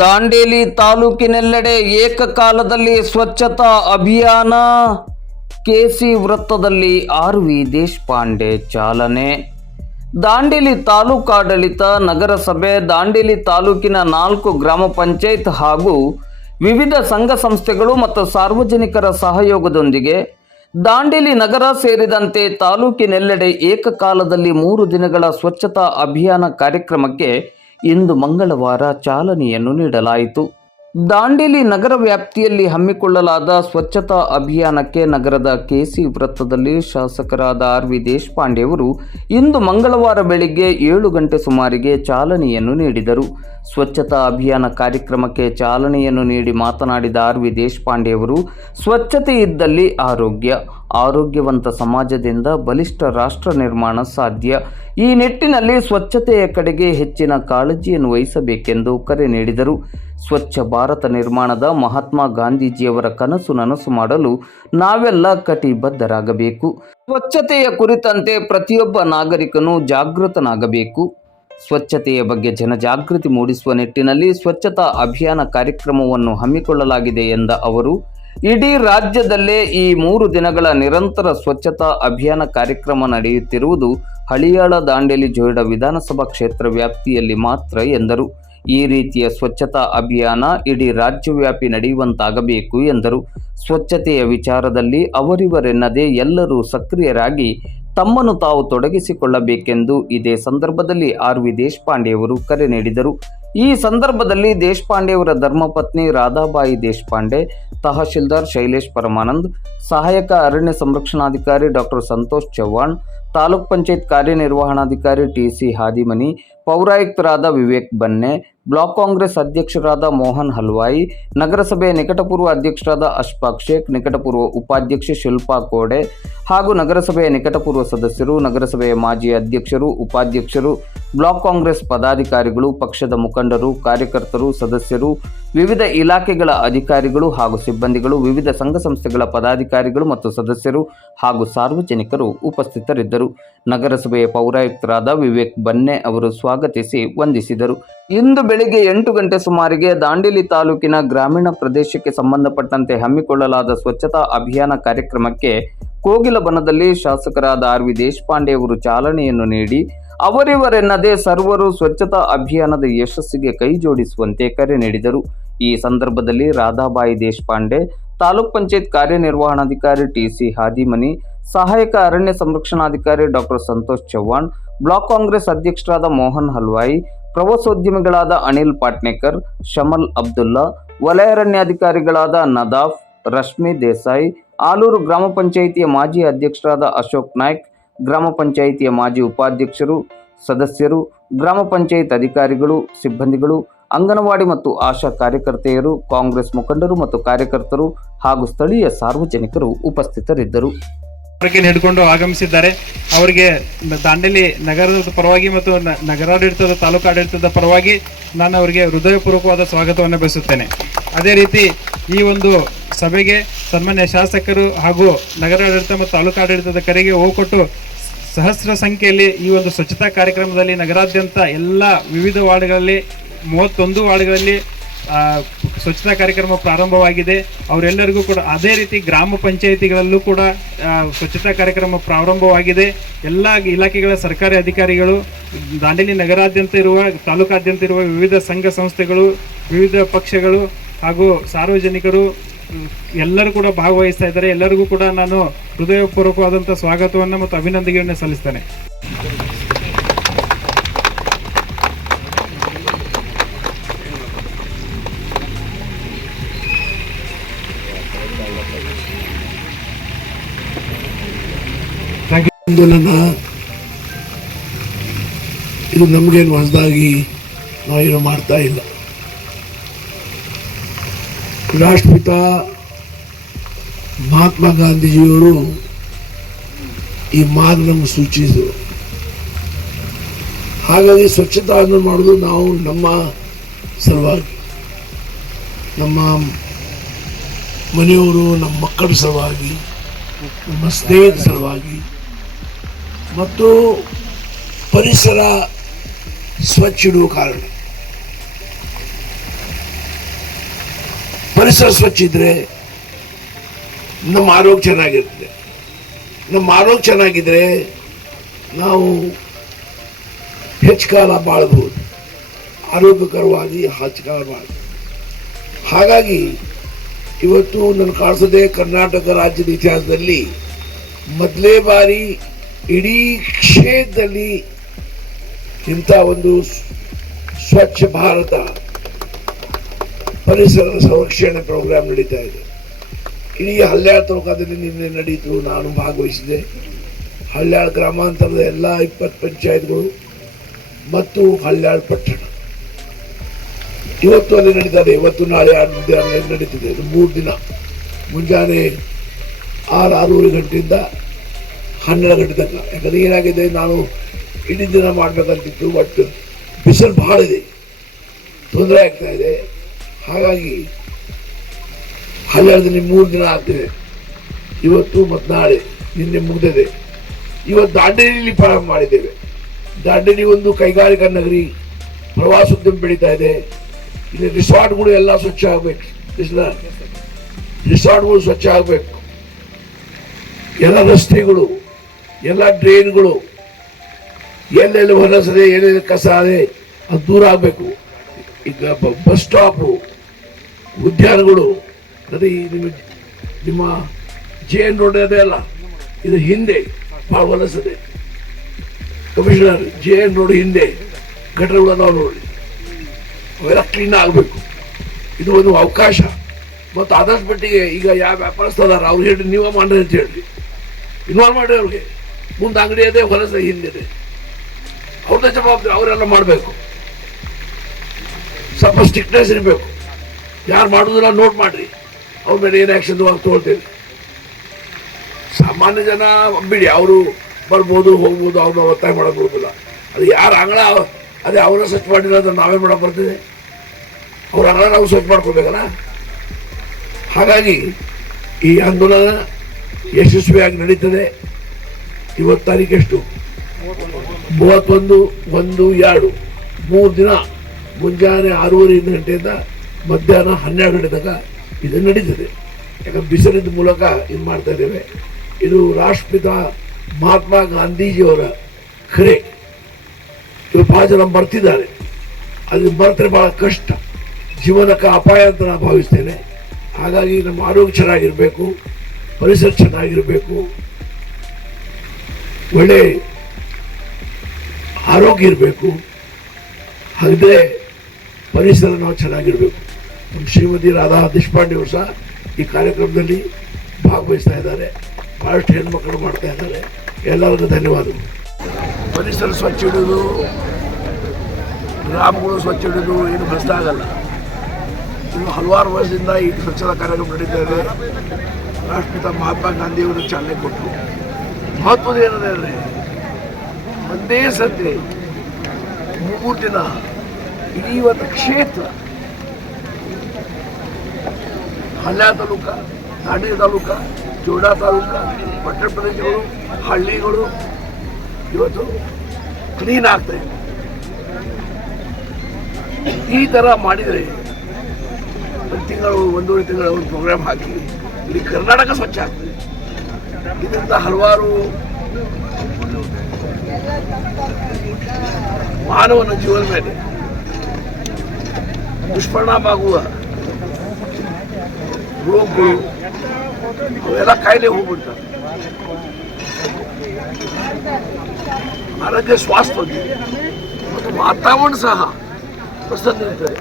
ದಾಂಡೇಲಿ ತಾಲೂಕಿನೆಲ್ಲೆಡೆ ಏಕಕಾಲದಲ್ಲಿ ಸ್ವಚ್ಛತಾ ಅಭಿಯಾನ. ಕೆಸಿ ವೃತ್ತದಲ್ಲಿ ಆರ್.ವಿ. ದೇಶಪಾಂಡೆ ಚಾಲನೆ. ದಾಂಡೇಲಿ ತಾಲೂಕಾಡಳಿತ, ನಗರಸಭೆ, ದಾಂಡೇಲಿ ತಾಲೂಕಿನ 4 ಗ್ರಾಮ ಪಂಚಾಯತ್ ಹಾಗೂ ವಿವಿಧ ಸಂಘ ಸಂಸ್ಥೆಗಳು ಮತ್ತು ಸಾರ್ವಜನಿಕರ ಸಹಯೋಗದೊಂದಿಗೆ ದಾಂಡೇಲಿ ನಗರ ಸೇರಿದಂತೆ ತಾಲೂಕಿನೆಲ್ಲೆಡೆ ಏಕಕಾಲದಲ್ಲಿ 3 ದಿನಗಳ ಸ್ವಚ್ಛತಾ ಅಭಿಯಾನ ಕಾರ್ಯಕ್ರಮಕ್ಕೆ ಇಂದು ಮಂಗಳವಾರ ಚಾಲನೆಯನ್ನು ನೀಡಲಾಯಿತು. ದಾಂಡೇಲಿ ನಗರ ವ್ಯಾಪ್ತಿಯಲ್ಲಿ ಹಮ್ಮಿಕೊಳ್ಳಲಾದ ಸ್ವಚ್ಛತಾ ಅಭಿಯಾನಕ್ಕೆ ನಗರದ ಕೆಸಿ ವೃತ್ತದಲ್ಲಿ ಶಾಸಕರಾದ ಆರ್.ವಿ. ದೇಶಪಾಂಡೆ ಅವರು ಇಂದು ಮಂಗಳವಾರ ಬೆಳಿಗ್ಗೆ 7 ಗಂಟೆ ಸುಮಾರಿಗೆ ಚಾಲನೆಯನ್ನು ನೀಡಿದರು. ಸ್ವಚ್ಛತಾ ಅಭಿಯಾನ ಕಾರ್ಯಕ್ರಮಕ್ಕೆ ಚಾಲನೆಯನ್ನು ನೀಡಿ ಮಾತನಾಡಿದ ಆರ್.ವಿ. ದೇಶಪಾಂಡೆ ಅವರು, ಸ್ವಚ್ಛತೆ ಇದ್ದಲ್ಲಿ ಆರೋಗ್ಯವಂತ ಸಮಾಜದಿಂದ ಬಲಿಷ್ಠ ರಾಷ್ಟ್ರ ನಿರ್ಮಾಣ ಸಾಧ್ಯ. ಈ ನಿಟ್ಟಿನಲ್ಲಿ ಸ್ವಚ್ಛತೆಯ ಕಡೆಗೆ ಹೆಚ್ಚಿನ ಕಾಳಜಿಯನ್ನು ವಹಿಸಬೇಕೆಂದು ಕರೆ ನೀಡಿದರು. ಸ್ವಚ್ಛ ಭಾರತ ನಿರ್ಮಾಣದ ಮಹಾತ್ಮ ಗಾಂಧೀಜಿಯವರ ಕನಸು ನನಸು ಮಾಡಲು ನಾವೆಲ್ಲ ಕಟಿಬದ್ಧರಾಗಬೇಕು. ಸ್ವಚ್ಛತೆಯ ಕುರಿತಂತೆ ಪ್ರತಿಯೊಬ್ಬ ನಾಗರಿಕನು ಜಾಗೃತನಾಗಬೇಕು. ಸ್ವಚ್ಛತೆಯ ಬಗ್ಗೆ ಜನಜಾಗೃತಿ ಮೂಡಿಸುವ ನಿಟ್ಟಿನಲ್ಲಿ ಸ್ವಚ್ಛತಾ ಅಭಿಯಾನ ಕಾರ್ಯಕ್ರಮವನ್ನು ಹಮ್ಮಿಕೊಳ್ಳಲಾಗಿದೆ ಎಂದ ಅವರು, ಇಡೀ ರಾಜ್ಯದಲ್ಲೇ ಈ 3 ದಿನಗಳ ನಿರಂತರ ಸ್ವಚ್ಛತಾ ಅಭಿಯಾನ ಕಾರ್ಯಕ್ರಮ ನಡೆಯುತ್ತಿರುವುದು ಹಳಿಯಾಳ ದಾಂಡೇಲಿ ಜೋಯಿಡಾ ವಿಧಾನಸಭಾ ಕ್ಷೇತ್ರ ವ್ಯಾಪ್ತಿಯಲ್ಲಿ ಮಾತ್ರ ಎಂದರು. ಈ ರೀತಿಯ ಸ್ವಚ್ಛತಾ ಅಭಿಯಾನ ಇಡೀ ರಾಜ್ಯವ್ಯಾಪಿ ನಡೆಯುವಂತಾಗಬೇಕು ಎಂದರು. ಸ್ವಚ್ಛತೆಯ ವಿಚಾರದಲ್ಲಿ ಅವರಿವರೆನ್ನದೇ ಎಲ್ಲರೂ ಸಕ್ರಿಯರಾಗಿ ತಮ್ಮನ್ನು ತಾವು ತೊಡಗಿಸಿಕೊಳ್ಳಬೇಕೆಂದು ಇದೇ ಸಂದರ್ಭದಲ್ಲಿ ಆರ್.ವಿ. ದೇಶಪಾಂಡೆಯವರು ಕರೆ ನೀಡಿದರು. ಈ ಸಂದರ್ಭದಲ್ಲಿ ದೇಶಪಾಂಡೆಯವರ ಧರ್ಮಪತ್ನಿ ರಾಧಾಬಾಯಿ ದೇಶಪಾಂಡೆ, ತಹಶೀಲ್ದಾರ್ ಶೈಲೇಶ್ ಪರಮಾನಂದ್, ಸಹಾಯಕ ಅರಣ್ಯ ಸಂರಕ್ಷಣಾಧಿಕಾರಿ ಡಾಕ್ಟರ್ ಸಂತೋಷ್ ಚವ್ಹಾಣ್, ತಾಲೂಕ್ ಪಂಚಾಯತ್ ಕಾರ್ಯನಿರ್ವಹಣಾಧಿಕಾರಿ ಟಿ.ಸಿ. ಹಾದಿಮನಿ, ಪೌರಾಯುಕ್ತರಾದ ವಿವೇಕ್ ಬನ್ನೆ, ಬ್ಲಾಕ್ ಕಾಂಗ್ರೆಸ್ ಅಧ್ಯಕ್ಷರಾದ ಮೋಹನ್ ಹಲ್ವಾಯಿ, ನಗರಸಭೆಯ ನಿಕಟಪೂರ್ವ ಅಧ್ಯಕ್ಷರಾದ ಅಶ್ಫಾಕ್ ಶೇಖ್, ನಿಕಟಪೂರ್ವ ಉಪಾಧ್ಯಕ್ಷೆ ಶಿಲ್ಪಾ ಕೋಡೆ ಹಾಗೂ ನಗರಸಭೆಯ ನಿಕಟಪೂರ್ವ ಸದಸ್ಯರು, ನಗರಸಭೆಯ ಮಾಜಿ ಅಧ್ಯಕ್ಷರು, ಉಪಾಧ್ಯಕ್ಷರು, ಬ್ಲಾಕ್ ಕಾಂಗ್ರೆಸ್ ಪದಾಧಿಕಾರಿಗಳು, ಪಕ್ಷದ ಮುಖಂಡರು, ಕಾರ್ಯಕರ್ತರು, ಸದಸ್ಯರು, ವಿವಿಧ ಇಲಾಖೆಗಳ ಅಧಿಕಾರಿಗಳು ಹಾಗೂ ಸಿಬ್ಬಂದಿಗಳು, ವಿವಿಧ ಸಂಘ ಸಂಸ್ಥೆಗಳ ಪದಾಧಿಕಾರಿಗಳು ಮತ್ತು ಸದಸ್ಯರು ಹಾಗೂ ಸಾರ್ವಜನಿಕರು ಉಪಸ್ಥಿತರಿದ್ದರು. ನಗರಸಭೆಯ ಪೌರಾಯುಕ್ತರಾದ ವಿವೇಕ್ ಬನ್ನೆ ಅವರು ಸ್ವಾಗತಿಸಿ ವಂದಿಸಿದರು. ಇಂದು ಬೆಳಿಗ್ಗೆ 8 ಗಂಟೆ ಸುಮಾರಿಗೆ ದಾಂಡೇಲಿ ತಾಲೂಕಿನ ಗ್ರಾಮೀಣ ಪ್ರದೇಶಕ್ಕೆ ಸಂಬಂಧಪಟ್ಟಂತೆ ಹಮ್ಮಿಕೊಳ್ಳಲಾದ ಸ್ವಚ್ಛತಾ ಅಭಿಯಾನ ಕಾರ್ಯಕ್ರಮಕ್ಕೆ ಕೋಗಿಲಬನದಲ್ಲಿ ಶಾಸಕರಾದ ಆರ್.ವಿ. ದೇಶಪಾಂಡೆ ಅವರು ಚಾಲನೆಯನ್ನು ನೀಡಿ ಅವರಿವರೆನ್ನದೇ ಸರ್ವರು ಸ್ವಚ್ಛತಾ ಅಭಿಯಾನದ ಯಶಸ್ಸಿಗೆ ಕೈ ಜೋಡಿಸುವಂತೆ ಕರೆ ನೀಡಿದರು. ಈ ಸಂದರ್ಭದಲ್ಲಿ ರಾಧಾಬಾಯಿ ದೇಶಪಾಂಡೆ, ತಾಲೂಕ್ ಪಂಚಾಯತ್ ಕಾರ್ಯನಿರ್ವಹಣಾಧಿಕಾರಿ ಟಿ.ಸಿ. ಹಾದಿಮನಿ, ಸಹಾಯಕ ಅರಣ್ಯ ಸಂರಕ್ಷಣಾಧಿಕಾರಿ ಡಾಕ್ಟರ್ ಸಂತೋಷ್ ಚವ್ಹಾಣ್, ಬ್ಲಾಕ್ ಕಾಂಗ್ರೆಸ್ ಅಧ್ಯಕ್ಷರಾದ ಮೋಹನ್ ಹಲ್ವಾಯಿ, ಪ್ರವಾಸೋದ್ಯಮಿಗಳಾದ ಅನಿಲ್ ಪಾಟ್ನೇಕರ್, ಶಮಲ್ ಅಬ್ದುಲ್ಲಾ, ವಲಯ ಅರಣ್ಯಾಧಿಕಾರಿಗಳಾದ ನದಾಫ್, ರಶ್ಮಿ ದೇಸಾಯಿ, ಆಲೂರು ಗ್ರಾಮ ಪಂಚಾಯಿತಿಯ ಮಾಜಿ ಅಧ್ಯಕ್ಷರಾದ ಅಶೋಕ್ ನಾಯ್ಕ್, ಗ್ರಾಮ ಪಂಚಾಯಿತಿಯ ಮಾಜಿ ಉಪಾಧ್ಯಕ್ಷರು, ಸದಸ್ಯರು, ಗ್ರಾಮ ಪಂಚಾಯತ್ ಅಧಿಕಾರಿಗಳು, ಸಿಬ್ಬಂದಿಗಳು, ಅಂಗನವಾಡಿ ಮತ್ತು ಆಶಾ ಕಾರ್ಯಕರ್ತೆಯರು, ಕಾಂಗ್ರೆಸ್ ಮುಖಂಡರು ಮತ್ತು ಕಾರ್ಯಕರ್ತರು ಹಾಗೂ ಸ್ಥಳೀಯ ಸಾರ್ವಜನಿಕರು ಉಪಸ್ಥಿತರಿದ್ದರು. ಹಿಡ್ಕೊಂಡು ಆಗಮಿಸಿದ್ದಾರೆ. ಅವರಿಗೆ ದಾಂಡೇಲಿ ನಗರದ ಪರವಾಗಿ ಮತ್ತು ನಗರಾಡಳಿತದ ತಾಲೂಕಾಡಳಿತದ ಪರವಾಗಿ ನಾನು ಅವರಿಗೆ ಹೃದಯಪೂರ್ವಕವಾದ ಸ್ವಾಗತವನ್ನು ಬಯಸುತ್ತೇನೆ. ಅದೇ ರೀತಿ ಈ ಒಂದು ಸಭೆಗೆ ಸನ್ಮಾನ್ಯ ಶಾಸಕರು ಹಾಗೂ ನಗರಾಡಳಿತ ಮತ್ತು ತಾಲೂಕಾಡಳಿತದ ಕರೆಗೆ ಹೋಗ್ಕೊಟ್ಟು ಸಹಸ್ರ ಸಂಖ್ಯೆಯಲ್ಲಿ ಈ ಒಂದು ಸ್ವಚ್ಛತಾ ಕಾರ್ಯಕ್ರಮದಲ್ಲಿ ನಗರಾದ್ಯಂತ ಎಲ್ಲ ವಿವಿಧ ವಾರ್ಡ್ಗಳಲ್ಲಿ 31 ವಾರ್ಡ್ಗಳಲ್ಲಿ ಸ್ವಚ್ಛತಾ ಕಾರ್ಯಕ್ರಮ ಪ್ರಾರಂಭವಾಗಿದೆ. ಅವರೆಲ್ಲರಿಗೂ ಕೂಡ ಅದೇ ರೀತಿ ಗ್ರಾಮ ಪಂಚಾಯಿತಿಗಳಲ್ಲೂ ಕೂಡ ಸ್ವಚ್ಛತಾ ಕಾರ್ಯಕ್ರಮ ಪ್ರಾರಂಭವಾಗಿದೆ. ಎಲ್ಲ ಇಲಾಖೆಗಳ ಸರ್ಕಾರಿ ಅಧಿಕಾರಿಗಳು, ದಾಂಡೇಲಿ ನಗರಾದ್ಯಂತ ಇರುವ, ತಾಲೂಕಾದ್ಯಂತ ಇರುವ ವಿವಿಧ ಸಂಘ ಸಂಸ್ಥೆಗಳು, ವಿವಿಧ ಪಕ್ಷಗಳು ಹಾಗೂ ಸಾರ್ವಜನಿಕರು ಎಲ್ಲರೂ ಕೂಡ ಭಾಗವಹಿಸ್ತಾ ಇದ್ದಾರೆ. ಎಲ್ಲರಿಗೂ ಕೂಡ ನಾನು ಹೃದಯಪೂರ್ವಕವಾದಂಥ ಸ್ವಾಗತವನ್ನು ಮತ್ತು ಅಭಿನಂದನೆಗಳನ್ನು ಸಲ್ಲಿಸ್ತೇನೆ. ಇದು ನಮಗೇನು ಹೊಸದಾಗಿ ನಾವೇನು ಮಾಡ್ತಾ ಇಲ್ಲ. ರಾಷ್ಟ್ರಪಿತ ಮಹಾತ್ಮ ಗಾಂಧೀಜಿಯವರು ಈ ಮಾರ್ಗ ನಮಗೆ ಸೂಚಿಸಿದರು. ಹಾಗಾಗಿ ಸ್ವಚ್ಛತೆಯನ್ನು ಮಾಡೋದು ನಾವು ನಮ್ಮ ಸಲುವಾಗಿ, ನಮ್ಮ ಮನೆಯವರು, ನಮ್ಮ ಮಕ್ಕಳ ಸಲುವಾಗಿ, ನಮ್ಮ ಸ್ನೇಹಿತರ ಸಲುವಾಗಿ ಮತ್ತು ಪರಿಸರ ಸ್ವಚ್ಛ ಇಡುವ ಕಾರಣ ಪರಿಸರ ಸ್ವಚ್ಛ ಇದ್ರೆ ನಮ್ಮ ಆರೋಗ್ಯ ಚೆನ್ನಾಗಿರ್ತದೆ. ನಮ್ಮ ಆರೋಗ್ಯ ಚೆನ್ನಾಗಿದ್ರೆ ನಾವು ಹೆಚ್ಚು ಕಾಲ ಬಾಳಬಹುದು, ಆರೋಗ್ಯಕರವಾಗಿ ಹೆಚ್ಚು ಕಾಲ ಬಾಳಬಹುದು. ಹಾಗಾಗಿ ಇವತ್ತು ನನ್ನ ಕಾಣಿಸದೆ ಕರ್ನಾಟಕ ರಾಜ್ಯದ ಇತಿಹಾಸದಲ್ಲಿ ಮೊದಲೇ ಬಾರಿ ಇಡೀ ಕ್ಷೇತ್ರದಲ್ಲಿ ಇಂಥ ಒಂದು ಸ್ವಚ್ಛ ಭಾರತ ಪರಿಸರ ಸಂರಕ್ಷಣೆ ಪ್ರೋಗ್ರಾಮ್ ನಡೀತಾ ಇದೆ. ಇಡೀ ಹಳ್ಯಾಳ ತಾಲೂಕಾದಲ್ಲಿ ನಿನ್ನೆ ನಡೀತು, ನಾನು ಭಾಗವಹಿಸಿದೆ. ಹಳ್ಯಾಳ ಗ್ರಾಮಾಂತರದ ಎಲ್ಲ 20 ಪಂಚಾಯತ್ಗಳು ಮತ್ತು ಹಳ್ಯಾಳ ಪಟ್ಟಣ ಇವತ್ತು ಅಲ್ಲಿ ನಡೀತದೆ. ಇವತ್ತು ನಾಳೆ ನಡೀತಿದೆ. ಇದು 3 ದಿನ ಮುಂಜಾನೆ 6-6:30 ಗಂಟೆಯಿಂದ 12 ಗಂಟೆ ತನಕ. ಯಾಕಂದ್ರೆ ಏನಾಗಿದೆ, ನಾನು ಇಡೀ ದಿನ ಮಾಡ್ಬೇಕಂತಿತ್ತು, ಬಟ್ ಬಿಸಿಲು ಭಾಳ ಇದೆ, ತೊಂದರೆ ಆಗ್ತಾ ಇದೆ. ಹಾಗಾಗಿ ಹಳ್ಯಾಳದಲ್ಲಿ 3 ದಿನ ಆಗ್ತಿದೆ. ಇವತ್ತು ಮತ್ತು ನಾಳೆ, ನಿನ್ನೆ ಮುಗಿದಿದೆ. ಇವತ್ತು ದಾಂಡೇಲಿಯಲ್ಲಿ ಪ್ರಾರಂಭ ಮಾಡಿದ್ದೇವೆ. ದಾಂಡೇಲಿ ಒಂದು ಕೈಗಾರಿಕಾ ನಗರಿ, ಪ್ರವಾಸೋದ್ಯಮ ಬೆಳೀತಾ ಇದೆ. ಇಲ್ಲಿ ರಿಸಾರ್ಟ್ಗಳು ಎಲ್ಲ ಸ್ವಚ್ಛ ಆಗಬೇಕು, ರಿಸಾರ್ಟ್ಗಳು ಸ್ವಚ್ಛ ಆಗಬೇಕು. ಎಲ್ಲ ರಸ್ತೆಗಳು, ಎಲ್ಲ ಡ್ರೈನ್ಗಳು, ಎಲ್ಲೆಲ್ಲಿ ಹೊಲಸದೆ, ಎಲ್ಲೆಲ್ಲಿ ಕಸ ಅದೆ, ಅದು ದೂರ ಆಗಬೇಕು. ಈಗ ಬಸ್ ಸ್ಟಾಪು, ಉದ್ಯಾನಗಳು, ಅದೇ ನಿಮ್ಮ JN ರೋಡ್ ಅದೇ ಅಲ್ಲ, ಇದು ಹಿಂದೆ ಭಾಳ ಹೊಲಸದೆ. ಕಮಿಷನರ್, JN ರೋಡ್ ಹಿಂದೆ ಗಟರ್ಗಳು ನಾವು ನೋಡಿ, ಅವೆಲ್ಲ ಕ್ಲೀನ್ ಆಗಬೇಕು. ಇದು ಒಂದು ಅವಕಾಶ. ಮತ್ತು ಆದಷ್ಟು ಮಟ್ಟಿಗೆ ಈಗ ಯಾವ ವ್ಯಾಪಾರಸ್ಥರ ಅವ್ರು ಹೇಳಿ ನೀವೇ ಮಾಡ್ರಿ ಅಂತ ಹೇಳಿ ಇನ್ವಾಲ್ವ್ ಮಾಡಿ. ಅವ್ರಿಗೆ ಮುಂದೆ ಅಂಗಡಿ ಇದೆ, ಹೊಲಸ ಹಿಂದಿದೆ, ಅವ್ರದ್ದೇ ಜವಾಬ್ದಾರಿ, ಅವರೆಲ್ಲ ಮಾಡಬೇಕು. ಸ್ವಲ್ಪ ಸ್ಟ್ರಿಕ್ಟ್ನೆಸ್ ಇರಬೇಕು. ಯಾರು ಮಾಡೋದಿಲ್ಲ ನೋಟ್ ಮಾಡ್ರಿ, ಅವ್ರ ಮೇಲೆ ಏನು ಆ್ಯಕ್ಷನ್ ತಗೊಳ್ತೇವೆ. ಸಾಮಾನ್ಯ ಜನ ಬಿಡಿ, ಅವರು ಬರ್ಬೋದು ಹೋಗ್ಬೋದು, ಅವ್ರನ್ನ ಒತ್ತಾಯ ಮಾಡೋಕೆ ಬರೋದಿಲ್ಲ. ಅದು ಯಾರು ಅಂಗಳ ಅದೇ ಅವರ ಸ್ವಚ್ಛ ಮಾಡಿಲ್ಲ ಅಂದ್ರೆ ನಾವೇ ಮಾಡಕ್ಕೆ ಬರ್ತದೆ. ಅವ್ರ ಅಂಗಳ ನಾವು ಸ್ವಚ್ಛ ಮಾಡ್ಕೋಬೇಕಲ್ಲ. ಹಾಗಾಗಿ ಈ ಆಂದೋಲನ ಯಶಸ್ವಿಯಾಗಿ ನಡೀತದೆ. ಇವತ್ತು ತಾರೀಕು ಎಷ್ಟು? 31, 1, 2 3 ದಿನ ಮುಂಜಾನೆ 6:30 ಗಂಟೆಯಿಂದ ಮಧ್ಯಾಹ್ನ 12 ಗಂಟೆ ತನಕ ಇದು ನಡೀತದೆ. ಯಾಕಂದ್ರೆ ಬಿಸಿಲಿನ ಮೂಲಕ ಇದು ಮಾಡ್ತಾ ಇದ್ದೇವೆ. ಇದು ರಾಷ್ಟ್ರಪಿತ ಮಹಾತ್ಮ ಗಾಂಧೀಜಿಯವರ ಕರೆ. ಇವರು ಭಾಳ ಜನ ಬರ್ತಿದ್ದಾರೆ, ಅದು ಬರ್ತರೆ ಭಾಳ ಕಷ್ಟ, ಜೀವನಕ್ಕೆ ಅಪಾಯ ಅಂತ ನಾನು ಭಾವಿಸ್ತೇನೆ. ಹಾಗಾಗಿ ನಮ್ಮ ಆರೋಗ್ಯ ಚೆನ್ನಾಗಿರಬೇಕು, ಪರಿಸರ ಚೆನ್ನಾಗಿರಬೇಕು, ಒಳ್ಳೆ ಆರೋಗ್ಯ ಇರಬೇಕು. ಹಾಗಿದ್ರೆ ಪರಿಸರ ನಾವು ಚೆನ್ನಾಗಿರಬೇಕು. ನಮ್ಮ ಶ್ರೀಮತಿ ರಾಧಾ ದೇಶಪಾಂಡೆ ಅವರು ಸಹ ಈ ಕಾರ್ಯಕ್ರಮದಲ್ಲಿ ಭಾಗವಹಿಸ್ತಾ ಇದ್ದಾರೆ. ಭಾಳಷ್ಟು ಹೆಣ್ಮಕ್ಳು ಮಾಡ್ತಾ ಇದ್ದಾರೆ. ಎಲ್ಲರಿಗೂ ಧನ್ಯವಾದಗಳು. ಪರಿಸರ ಸ್ವಚ್ಛ ಇಡೋದು, ಗ್ರಾಮಗಳು ಸ್ವಚ್ಛ ಇಡೋದು ಏನು ಹೊಸದಾಗಲ್ಲ. ಇನ್ನು ಹಲವಾರು ವರ್ಷದಿಂದ ಈ ಸ್ವಚ್ಛತಾ ಕಾರ್ಯಕ್ರಮ ನಡೀತಾ ಇದೆ. ರಾಷ್ಟ್ರಪಿತ ಮಹಾತ್ಮ ಗಾಂಧಿಯವರು ಚಾಲನೆ ಕೊಟ್ಟರು. ಮಹತ್ವದ ಏನಂದರೆ ಅಂದರೆ ಒಂದೇ ಸತಿ 3 ದಿನ ಇಡೀ ಒಂದು ಕ್ಷೇತ್ರ, ಹಳ್ಯಾಳ ತಾಲೂಕ, ದಾಂಡೇಲಿ ತಾಲೂಕ, ಜೋಡಾ ತಾಲೂಕ, ಪಟ್ಟಣ ಪ್ರದೇಶಗಳು, ಹಳ್ಳಿಗಳು ಇವತ್ತು ಕ್ಲೀನ್ ಆಗ್ತಾ ಇದೆ. ಈ ಥರ ಮಾಡಿದರೆ ಒಂದು ತಿಂಗಳು, 1.5 ತಿಂಗಳ ಒಂದು ಪ್ರೋಗ್ರಾಮ್ ಹಾಕಿ ಇಲ್ಲಿ ಕರ್ನಾಟಕ ಸ್ವಚ್ಛ ಆಗ್ತದೆ. ಇದರಿಂದ ಹಲವಾರು ಮಾನವನ ಜೀವನ ಮೇಲೆ ದುಷ್ಪರಿಣಾಮ ಆಗುವ ರೋಗಗಳು ಅವೆಲ್ಲ ಕಾಯಿಲೆ ಹೋಗ್ಬಿಡ್ತವೆ. ಆರೋಗ್ಯ ಸ್ವಾಸ್ಥ್ಯ ಮತ್ತು ವಾತಾವರಣ ಸಹ ಪ್ರಸನ್ನ ಇರ್ತದೆ.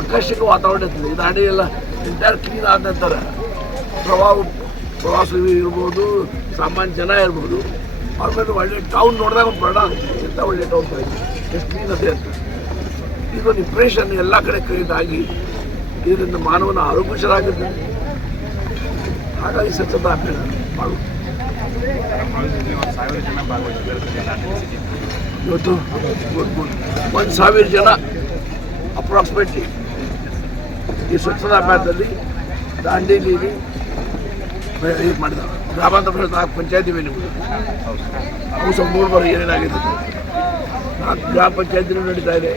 ಆಕರ್ಷಕ ವಾತಾವರಣ ಇರ್ತದೆ. ಈ ದಾಂಡೇಲಿ ಎಲ್ಲ ಎಂಟೈರ್ ಕ್ಲೀನ್ ಆದ ನಂತರ ಪ್ರವಾಸ ಇರ್ಬೋದು, ಸಾಮಾನ್ಯ ಜನ ಇರ್ಬೋದು, ಅವ್ರ ಮೇಲೆ ಒಳ್ಳೆ ಟೌನ್ ನೋಡಿದಾಗ ಒಂದು ಪರಿಣಾಮ ಆಗುತ್ತೆ. ಎಂಥ ಒಳ್ಳೆ ಟೌನ್ ಎಷ್ಟು ಕ್ಲೀನ್ ಅದೇ ಅಂತ ಇದೊಂದು ಇಂಪ್ರೆಷನ್ ಎಲ್ಲ ಕಡೆ ಕ್ರಿಯೇಟ್ ಆಗಿ ಇದರಿಂದ ಮಾನವನ ಆರೋಗ್ಯ ಚೆನ್ನಾಗಿರ್ತದೆ. ಹಾಗಾಗಿ ಸ್ವಚ್ಛತಾ ಅಭಿಯಾನ ಮಾಡುವುದು. ಇವತ್ತು 1,000 ಜನ ಅಪ್ರಾಕ್ಸಿಮೇಟ್ಲಿ ಈ ಸ್ವಚ್ಛತಾ ಅಭಿಯಾನದಲ್ಲಿ ದಾಂಡೇಲಿಯಲ್ಲಿ ಇದು ಮಾಡಿದ್ದಾರೆ. ಗ್ರಾಮಾಂತರ 4 ಪಂಚಾಯತಿ ವೇದಿಕೆಗಳು ಅವು ಸಂಪೂರ್ಣ ಏನೇನಾಗಿದೆ. 4 ಗ್ರಾಮ ಪಂಚಾಯತಿನೂ ನಡೀತಾ ಇದೆ,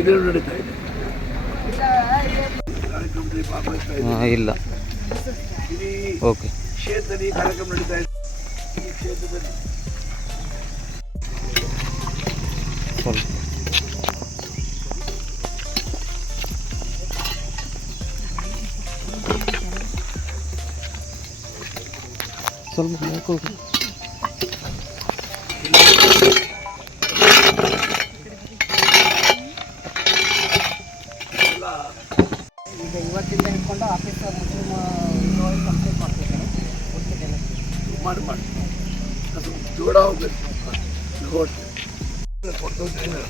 ಇದೂ ನಡೀತಾ ಇದೆ. ಕಾರ್ಯಕ್ರಮದಲ್ಲಿ ಭಾಗವಹಿಸ್ತಾ ಇದ್ದೀವಿ. ಇಲ್ಲ. ಇಡೀ ಓಕೆ. ಕ್ಷೇತ್ರದಲ್ಲಿ ಈ ಕಾರ್ಯಕ್ರಮ ನಡೀತಾ ಇದೆ. ಈ ಕ್ಷೇತ್ರದಲ್ಲಿ ಸ್ವಲ್ಪ ಸ್ವಲ್ಪ ಈಗ ಇವತ್ತಿಂದ ಹಿಡ್ಕೊಂಡು ಆಫೀಸ್ ಮುಸ್ಲಿಮ್ ಇದ್ರೊಳಗೆ ಕಂಪ್ಲೀಟ್ ಮಾಡ್ತಿದ್ದಾರೆ ಮಾಡಿ ಅದು ಜೋಡ ಹೋಗ್ಬೇಕು ಕೊಡ್ತೇವೆ